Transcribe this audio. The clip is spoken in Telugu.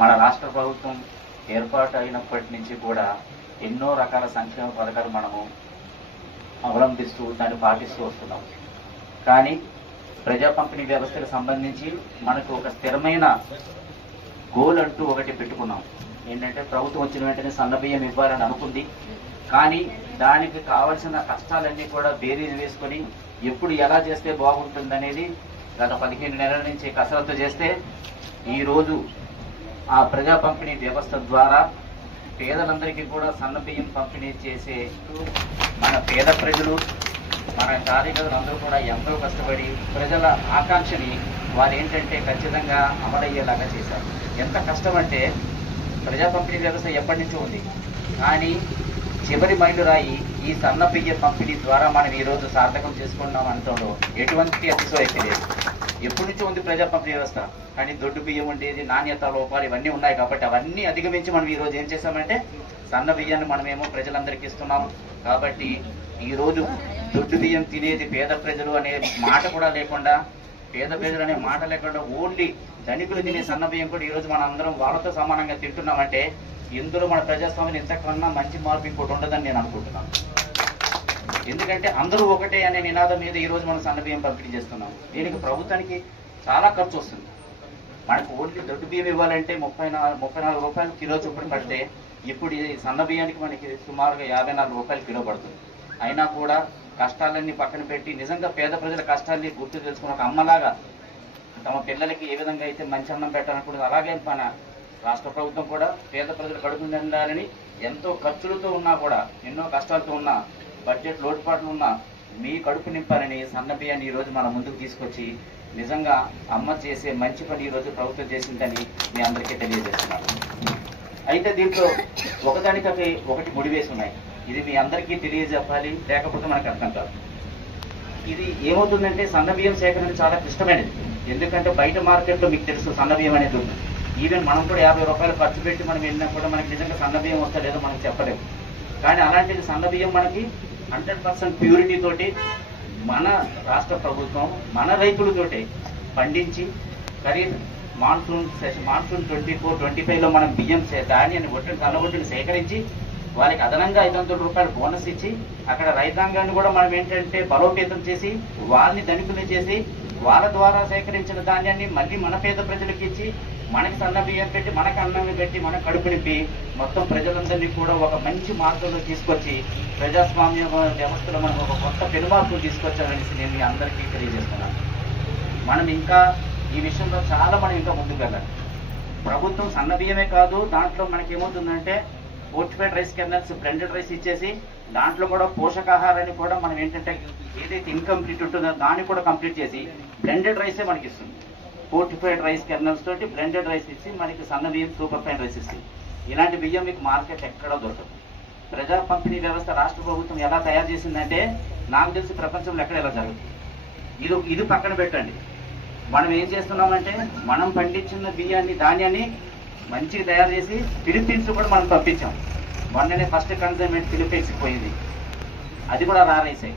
మన రాష్ట్ర ప్రభుత్వం ఏర్పాటు అయినప్పటి నుంచి కూడా ఎన్నో రకాల సంక్షేమ పథకాలు మనము అవలంబిస్తూ దాన్ని పాటిస్తూ వస్తున్నాం. కానీ ప్రజా పంపిణీ వ్యవస్థకు సంబంధించి మనకు ఒక స్థిరమైన గోల్ అంటూ ఒకటి పెట్టుకున్నాం. ఏంటంటే ప్రభుత్వం వచ్చిన వెంటనే సన్నబియ్యం ఇవ్వాలని అనుకుంది. కానీ దానికి కావాల్సిన కష్టాలన్నీ కూడా బేరీజ్ వేసుకొని ఎప్పుడు ఎలా చేస్తే బాగుంటుందనేది గత 15 నెలల నుంచి కసరత్తు చేస్తే ఈరోజు ఆ ప్రజా పంపిణీ వ్యవస్థ ద్వారా పేదలందరికీ కూడా సన్నబియ్యం పంపిణీ చేసే మన పేద ప్రజలు, మన కార్యకర్తలందరూ కూడా ఎంతో కష్టపడి ప్రజల ఆకాంక్షని వారు ఏంటంటే ఖచ్చితంగా అమలయ్యేలాగా చేశారు. ఎంత కష్టం అంటే ప్రజా పంపిణీ వ్యవస్థ ఎప్పటి నుంచో ఉంది, కానీ చివరి మైలురాయి ఈ సన్న బియ్య పంపిణీ ద్వారా మనం ఈరోజు సార్థకం చేసుకున్నాం అనడంలో ఎటువంటి అతిశయోక్తి లేదు. ఎప్పటి నుంచో ఉంది ప్రజా పంపిణీ వ్యవస్థ, కానీ దొడ్డు బియ్యం ఉండేది, నాణ్యత లోపాలు ఇవన్నీ ఉన్నాయి. కాబట్టి అవన్నీ అధిగమించి మనం ఈరోజు ఏం చేసామంటే సన్న బియ్యాన్ని మనమేమో ప్రజలందరికీ ఇస్తున్నాం. కాబట్టి ఈరోజు దొడ్డు బియ్యం తినేది పేద ప్రజలు అనే మాట కూడా లేకుండా, పేద ప్రజలు అనే మాట లేకుండా ఓన్లీ ధనికులు తినే సన్న బియ్యం కూడా ఈరోజు మనం అందరం వాళ్ళతో సమానంగా తింటున్నామంటే ఇందులో మన ప్రజాస్వామ్యం ఇంతకన్నా మంచి మార్పు ఇంకోటి ఉండదని నేను అనుకుంటున్నాను. ఎందుకంటే అందరూ ఒకటే అనే నినాదం మీద ఈరోజు మనం సన్న బియ్యం పంపిణీ చేస్తున్నాం. దీనికి ప్రభుత్వానికి చాలా ఖర్చు వస్తుంది. మనకు ఓన్లీ దొడ్డు బియ్యం ఇవ్వాలంటే 34 రూపాయలు కిలో చొప్పున పడితే ఇప్పుడు ఈ సన్న బియ్యానికి మనకి సుమారుగా 54 రూపాయలు కిలో పడుతుంది. అయినా కూడా కష్టాలన్నీ పక్కన పెట్టి నిజంగా పేద ప్రజల కష్టాన్ని గుర్తు తెలుసుకున్న ఒక అమ్మలాగా తమ పిల్లలకి ఏ విధంగా అయితే మంచి అన్నం పెట్టాలనుకుంటుంది, అలాగే మన రాష్ట్ర ప్రభుత్వం కూడా పేద ప్రజలు కడుపు నిండాలని ఎంతో ఖర్చులతో ఉన్నా కూడా, ఎన్నో కష్టాలతో ఉన్నా, బడ్జెట్ లోటుపాట్లు ఉన్నా మీ కడుపు నింపాలని సన్న బియ్యాన్ని ఈరోజు మన ముందుకు తీసుకొచ్చి నిజంగా అమ్మ చేసే మంచి పని ఈరోజు ప్రభుత్వం చేసిందని మీ అందరికీ తెలియజేస్తున్నాను. అయితే దీంట్లో ఒకదానికైతే ఒకటి ముడివేసి ఉన్నాయి. ఇది మీ అందరికీ తెలియజెప్పాలి, లేకపోతే మనకు అర్థం కాదు. ఇది ఏమవుతుందంటే సన్న బియ్యం సేకరణ చాలా క్లిష్టమైనది. ఎందుకంటే బయట మార్కెట్లో మీకు తెలుసు సన్న బియ్యం అనేది ఉంది. ఈవెన్ మనం కూడా 50 రూపాయలు ఖర్చు పెట్టి మనం వెళ్ళినా కూడా మనకి నిజంగా సన్న బియ్యం వస్తా లేదో మనం చెప్పలేము. కానీ అలాంటిది సన్న బియ్యం మనకి 100% ప్యూరిటీ తోటి మన రాష్ట్ర ప్రభుత్వం మన రైతులతోటి పండించి ఖరీదు మాన్సూన్ 24-25లో మనం బియ్యం ధాన్యాన్ని సన్న ఒడ్డుని సేకరించి వాళ్ళకి అదనంగా 500 రూపాయలు బోనస్ ఇచ్చి అక్కడ రైతాంగాన్ని కూడా మనం ఏంటంటే బలోపేతం చేసి వాళ్ళని ధనికులు చేసి వాళ్ళ ద్వారా సేకరించిన ధాన్యాన్ని మళ్ళీ మన పేద ప్రజలకు ఇచ్చి మనకి సన్న బియ్యం పెట్టి మనకు అన్నాన్ని పెట్టి మన కడుపు నింపి మొత్తం ప్రజలందరినీ కూడా ఒక మంచి మార్గంలో తీసుకొచ్చి ప్రజాస్వామ్య వ్యవస్థలో మనం ఒక కొత్త పెనుమార్పులు తీసుకొచ్చామనేసి నేను మీ అందరికీ తెలియజేస్తున్నాను. మనం ఇంకా ఈ విషయంలో చాలా మనం ఇంకా ముందుకు వెళ్ళాలి. ప్రభుత్వం సన్న బియ్యమే కాదు, దాంట్లో మనకి ఏమవుతుందంటే fortified rice kernels, blended rice ఇచ్చేసి దాంట్లో కూడా పోషకాహారాన్ని కూడా మనం ఏంటంటే ఏదైతే ఇన్కంప్లీట్ ఉంటుందో దాన్ని కూడా కంప్లీట్ చేసి బ్లెండెడ్ రైసే మనకి ఇస్తుంది. ఫోర్టిఫైడ్ రైస్ కెర్నల్స్ తోటి బ్లెండెడ్ రైస్ ఇచ్చి మనకి సన్న బియ్యం, సూపర్ ఫైన్ రైస్ ఇస్తుంది. ఇలాంటి బియ్యం మీకు మార్కెట్ ఎక్కడా దొరకదు. ప్రజా పంపిణీ వ్యవస్థ రాష్ట్ర ప్రభుత్వం ఎలా తయారు చేసిందంటే నాకు తెలిసి ప్రపంచంలో ఎక్కడ ఎలా జరుగుతుంది. ఇది పక్కన పెట్టండి. మనం ఏం చేస్తున్నామంటే మనం పండించిన బియ్యాన్ని, ధాన్యాన్ని మంచిగా తయారు చేసి ఫిలిప్పీన్స్ కూడా మనం పంపించాం. మొన్ననే ఫస్ట్ కన్సైన్మెంట్ ఫిలిప్పీన్స్కి పోయింది, అది కూడా రా రైసే.